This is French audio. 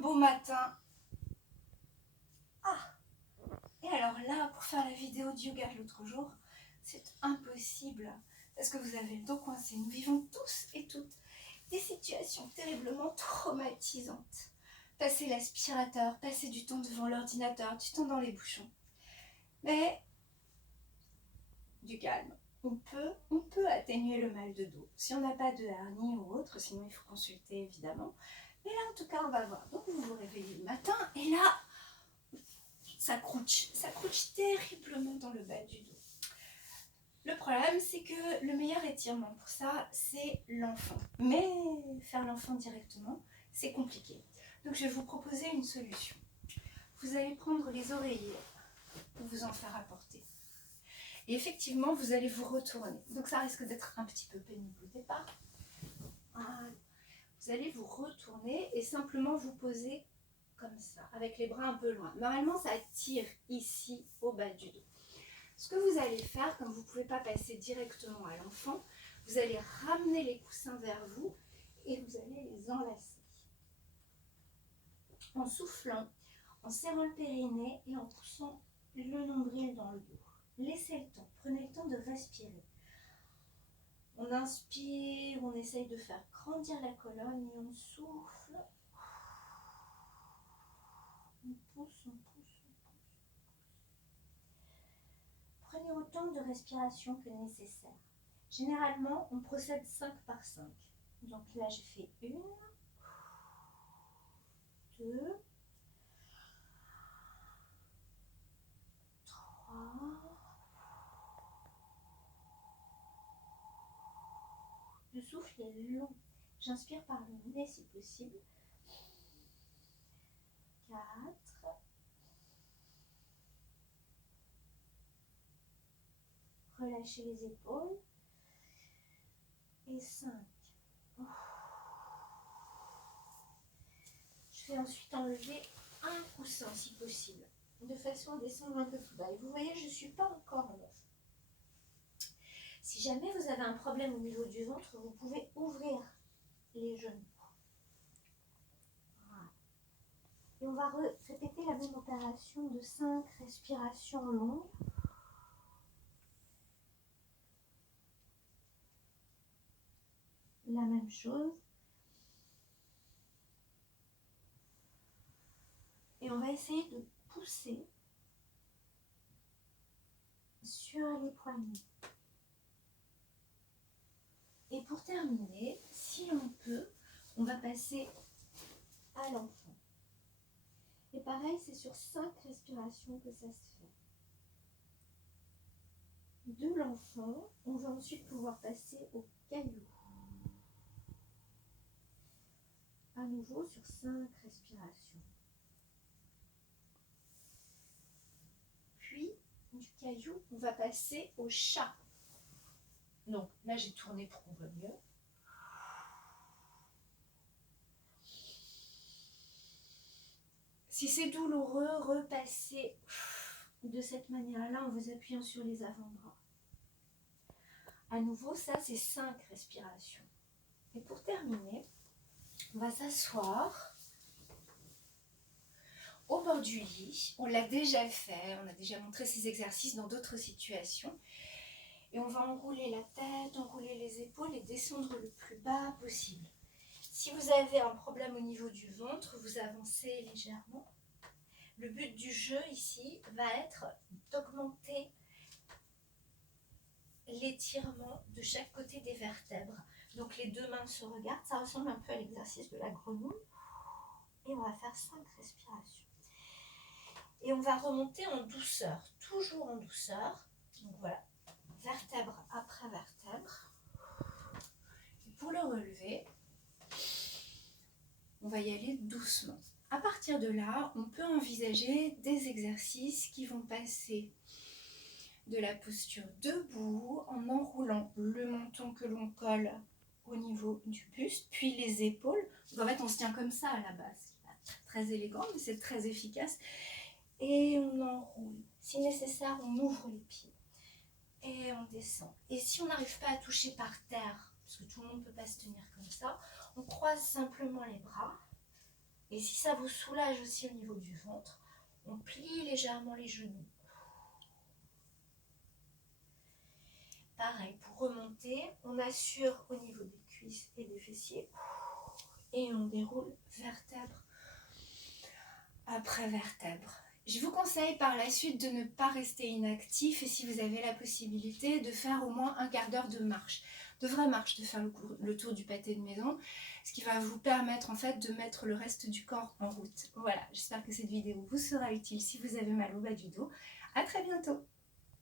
beau matin. Ah! Et alors là, pour faire la vidéo de yoga de l'autre jour, c'est impossible parce que vous avez le dos coincé. Nous vivons tous et toutes des situations terriblement traumatisantes. Passer l'aspirateur, passer du temps devant l'ordinateur, du temps dans les bouchons. Mais du calme. On peut atténuer le mal de dos. Si on n'a pas de hernie ou autre, sinon il faut consulter évidemment. Mais là en tout cas on va voir. Donc vous vous réveillez le matin et là, ça croûte terriblement dans le bas du dos. Le problème c'est que le meilleur étirement pour ça, c'est l'enfant. Mais faire l'enfant directement, c'est compliqué. Donc je vais vous proposer une solution. Vous allez prendre les oreillers pour vous en faire apporter. Et effectivement, vous allez vous retourner. Donc ça risque d'être un petit peu pénible au départ. Vous allez vous retourner et simplement vous poser comme ça, avec les bras un peu loin. Normalement, ça tire ici au bas du dos. Ce que vous allez faire, comme vous ne pouvez pas passer directement à l'enfant, vous allez ramener les coussins vers vous et vous allez les enlacer. En soufflant, en serrant le périnée et en poussant le nombril dans le dos. Laissez le temps, prenez le temps de respirer. On inspire, on essaye de faire grandir la colonne et on souffle. On pousse, on pousse, on pousse. Prenez autant de respiration que nécessaire. Généralement, on procède 5 par 5. Donc là, j'ai fait 1, 2, 3. Le souffle est long. J'inspire par le nez si possible. 4. Relâchez les épaules. Et 5. Je vais ensuite enlever un coussin si possible, de façon à descendre un peu plus bas. Et vous voyez, je ne suis pas encore en neuf. Si jamais vous avez un problème au niveau du ventre, vous pouvez ouvrir les genoux. Voilà. Et on va répéter la même opération de 5 respirations longues. La même chose. Et on va essayer de pousser sur les poignets. Et pour terminer, si on peut, on va passer à l'enfant. Et pareil, c'est sur 5 respirations que ça se fait. De l'enfant, on va ensuite pouvoir passer au caillou. À nouveau sur 5 respirations. Puis, du caillou, on va passer au chat. Donc, là, j'ai tourné pour qu'on voit mieux. Si c'est douloureux, repassez de cette manière-là en vous appuyant sur les avant-bras. À nouveau, ça, c'est 5 respirations. Et pour terminer, on va s'asseoir au bord du lit. On l'a déjà fait, on a déjà montré ces exercices dans d'autres situations. Et on va enrouler la tête, enrouler les épaules et descendre le plus bas possible. Si vous avez un problème au niveau du ventre, vous avancez légèrement. Le but du jeu ici va être d'augmenter l'étirement de chaque côté des vertèbres. Donc les deux mains se regardent, ça ressemble un peu à l'exercice de la grenouille. Et on va faire 5 respirations. Et on va remonter en douceur, toujours en douceur. Donc voilà, vertèbre après vertèbre. Et pour le relever, on va y aller doucement. À partir de là, on peut envisager des exercices qui vont passer de la posture debout en enroulant le menton que l'on colle au niveau du buste, puis les épaules. Donc en fait, on se tient comme ça à la base. C'est pas très élégant, mais c'est très efficace. Et on enroule. Si nécessaire, on ouvre les pieds. Et on descend. Et si on n'arrive pas à toucher par terre, parce que tout le monde ne peut pas se tenir comme ça, on croise simplement les bras. Et si ça vous soulage aussi au niveau du ventre, on plie légèrement les genoux. Pareil, pour remonter, on assure au niveau des cuisses et des fessiers. Et on déroule vertèbre après vertèbre. Je vous conseille par la suite de ne pas rester inactif et si vous avez la possibilité de faire au moins un quart d'heure de marche. De vraie marche, de faire le tour du pâté de maison, ce qui va vous permettre en fait de mettre le reste du corps en route. Voilà, j'espère que cette vidéo vous sera utile si vous avez mal au bas du dos. À très bientôt.